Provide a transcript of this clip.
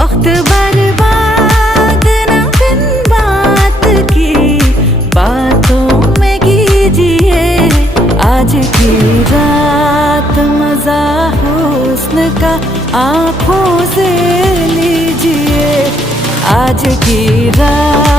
वक्त बर्बाद न बिन बात की बातों में कीजिए। आज की रात मजा हुस्न का आँखों से लीजिए। आज की रात